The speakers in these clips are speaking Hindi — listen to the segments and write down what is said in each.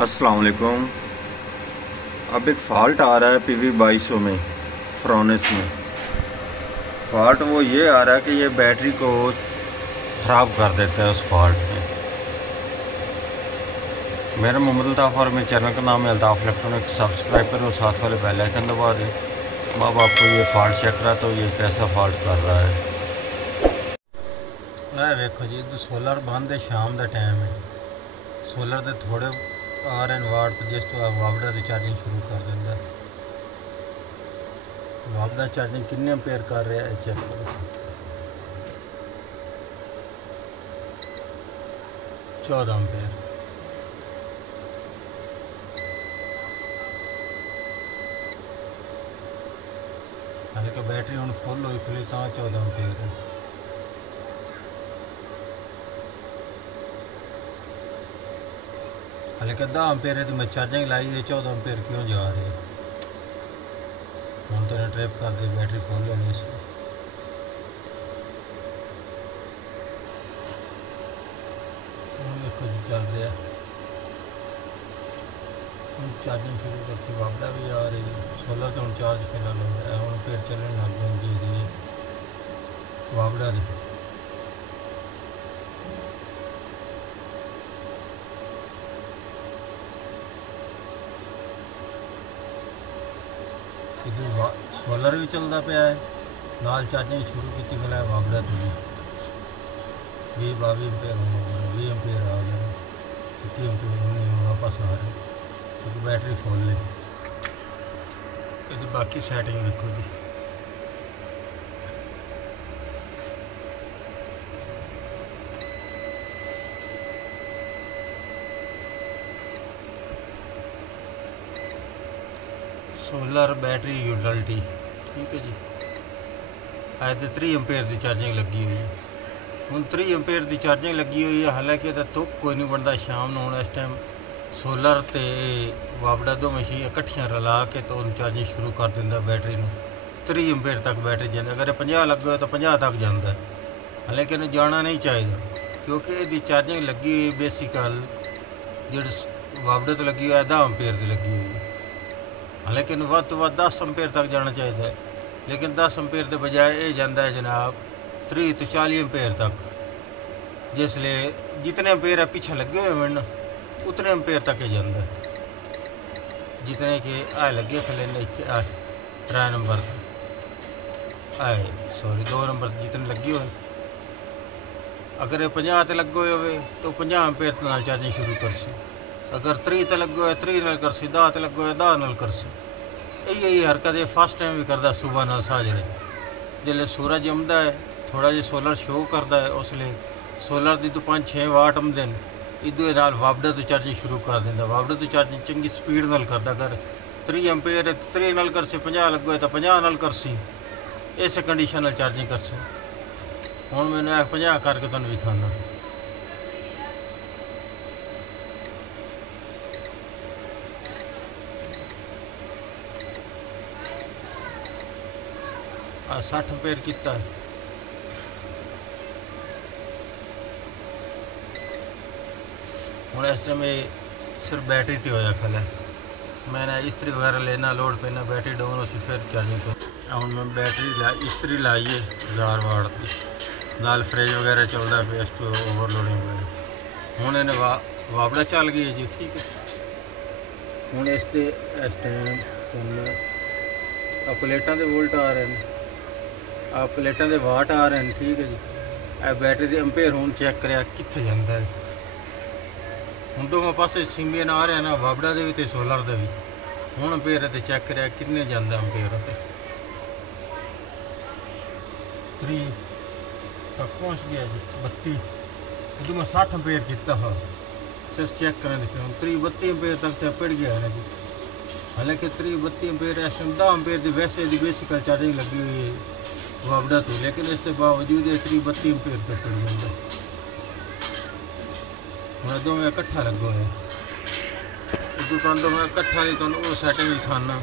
अस्सलाम वालेकुम। अब एक फ़ॉल्ट आ रहा है PV 2200 में, फ्रोनेस में। फ़ॉल्ट वो ये आ रहा है कि ये बैटरी को ख़राब कर देता है उस फॉल्ट में। मेरा मोहम्मद अल्ताफ़ और मेरे चैनल का नाम है अल्ताफ़ इलेक्ट्रॉनिक। सब्सक्राइब करो, साथ वाले बेल आइकन दबा दें। अब आपको ये फ़ॉल्ट चेक रहा तो ये कैसा फ़ॉल्ट कर रहा है। देखो जी, तो सोलर बंद है, शाम का टाइम है। सोलर के थोड़े आ रहे हैं वाट, तो जिस तो वापड़ा की चार्जिंग शुरू कर देंगे। वापड़ा चार्जिंग कितने एम्पेयर कर रहा है चेक करो। 14 एम्पेयर। हालांकि बैटरी हम फुल हुई खुली तो 14 एम्पेयर है। हालांकि 10 एम्पेयर है तो मैं चार्जिंग लाई है, 14 एम्पेयर क्यों जा रही है। हम तो ट्रिप कर दी, बैटरी फुल है नहीं इसलिए। देखो जी चल रहा है, चार्जिंग शुरू करती, वापड़ा भी आ रही है। सोलर तो हम चार्ज फिलहाल हो रहा है, हम फिर चलने लग गए वापड़ा दी। इधर सोलर भी चलता पाया है, नाल चार्जिंग शुरू की फिलहाल वापड़ा थी 20-22 एम्पेयर होना, 20 एम्पेयर आ गया, 21 एम्पेयर नहीं वापस आ रहे क्योंकि बैटरी फुल है। ये बाकी सैटिंग देखो जी। सोलर बैटरी यूटिलिटी ठीक है जी। अज 3 एम्पेयर की चार्जिंग लगी हुई है। हूँ 3 एम्पेयर की चार्जिंग लगी हुई है। हालांकि धुप कोई नहीं बनता शाम को। इस टाइम सोलर तो वापड़ा दो मशीन इकट्ठियाँ रला के तो चार्जिंग शुरू कर देंगे बैटरी में। 3 एम्पेयर तक बैटरी जाती, अगर 50 लगे तो 50 तक जाता है। हालांकि इन्हें जाना नहीं चाहिए क्योंकि ये चार्जिंग लगी हुई बेसिकल जो वापड़े तो लगी हुई है 10 एम्पेयर की लगी हुई है। लेकिन वध तो वध 10 एम्पेयर तक जाना चाहिए, लेकिन 10 एम्पेयर के बजाय ये जाता है जनाब 30 तो 40 एम्पेयर तक। जिसलिए जितने एम्पेयर पीछे लगे हुए हैं उतने एम्पेयर तक ही जाता है, जितने के आए लगे खले 3 नंबर आए, सॉरी 2 नंबर जितने लगे हुए। अगर 50 तो लगे हुए तो 50 एम्पेयर नाल चार्जिंग शुरू कर सी। अगर 3 तो लगे हुए 3 नाल कर सी, 10 तो लगे हुए 10 नाल कर सी। यही हरकत ये फर्स्ट टाइम भी करता सुबह नाल साजरे जिसले सूरज जमदा है, थोड़ा जिहा सोलर शो करता है, उसलिए सोलर की तो 5-6 वाट आमदे हैं। इदू नाल वापडे तो चार्जिंग शुरू कर देंगे। वापडे तो चार्जिंग चंगी स्पीड नाल करता। अगर 3 एम्पेयर है 3 नाल कर सी, 50 लगे तो 50 नाल कर सी। इस कंडीशन नाल चार्जिंग कर सी। हुण मैंने 50 करके तुहानूं दिखाना। आ 60 एम्पेयर किया है। हूँ इस टाइम सिर्फ बैटरी तो होया खला। मैंने इस्त्री वगैरह लेना लोड पैना, बैटरी डाउन हो फिर चार्जिंग कर। हूँ मैं बैटरी इस्त्री लाई है 1000 वाट की, नाल फ्रिज वगैरह चलता पे इस ओवरलोडिंग वगैरह। हूँ इन्हें वापड़ा चल गई है जी, ठीक है। हूँ इस टाइम प्लेटा के वोल्ट आ रहे हैं, प्लेटा के वाट आ रहे हैं, ठीक है जी। बैटरी के एम्पेयर हूँ चेक कराया कितने जाता है। हूँ दोवें पासे सिंबियन आ रहे हैं ना, वापड़ा के भी तो सोलर के भी। हूँ एम्पेयर तो चेक कराया कितने जाता एम्पेयर से 3 तक पहुँच गया जी। 32 जो मैं 60 एम्पेयर किया हाँ, सिर्फ चेक करें देखिए हूँ 32 एम्पेयर तक तो पड़ गया है जी। हालांकि 32 एम्पेयर इस टाइम 10 एम्पेयर की वैसे की बेसिकल चार्जिंग लगी हुई है वापड़ा तो, लेकिन इसके बावजूद 32 एम्पेयर तक पड़ जाता। हूँ दोवें इकट्ठा लगे हुए तो मैं इकट्ठा नहीं तो सैटिंग दिखाना।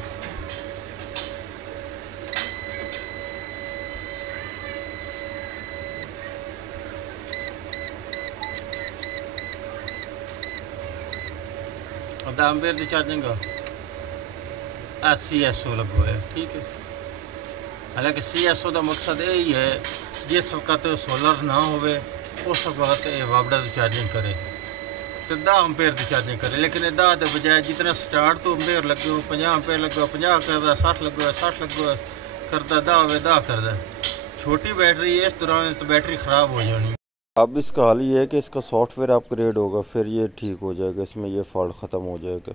10 एम्पेयर की चार्जिंग CSO लगो है। ठीक है, हालांकि CSO का मकसद यही है जिस वक्त सोलर ना होवे उस वक्त ये वापडा की चार्जिंग करे तो 10 एम्पेयर की चार्जिंग करे। लेकिन 10 के बजाय जितना स्टार्ट तो एम्पेयर लगे 50 एम्पेयर लगे 50 करता, 60 लगे 60 लगे करता, 10 होवे 10 करता। छोटी बैटरी इस दौरान तो बैटरी ख़राब हो जानी। अब इसका हाल ये है कि इसका सॉफ्टवेयर अपग्रेड होगा, फिर ये ठीक हो जाएगा, इसमें ये फॉल्ट ख़त्म हो जाएगा।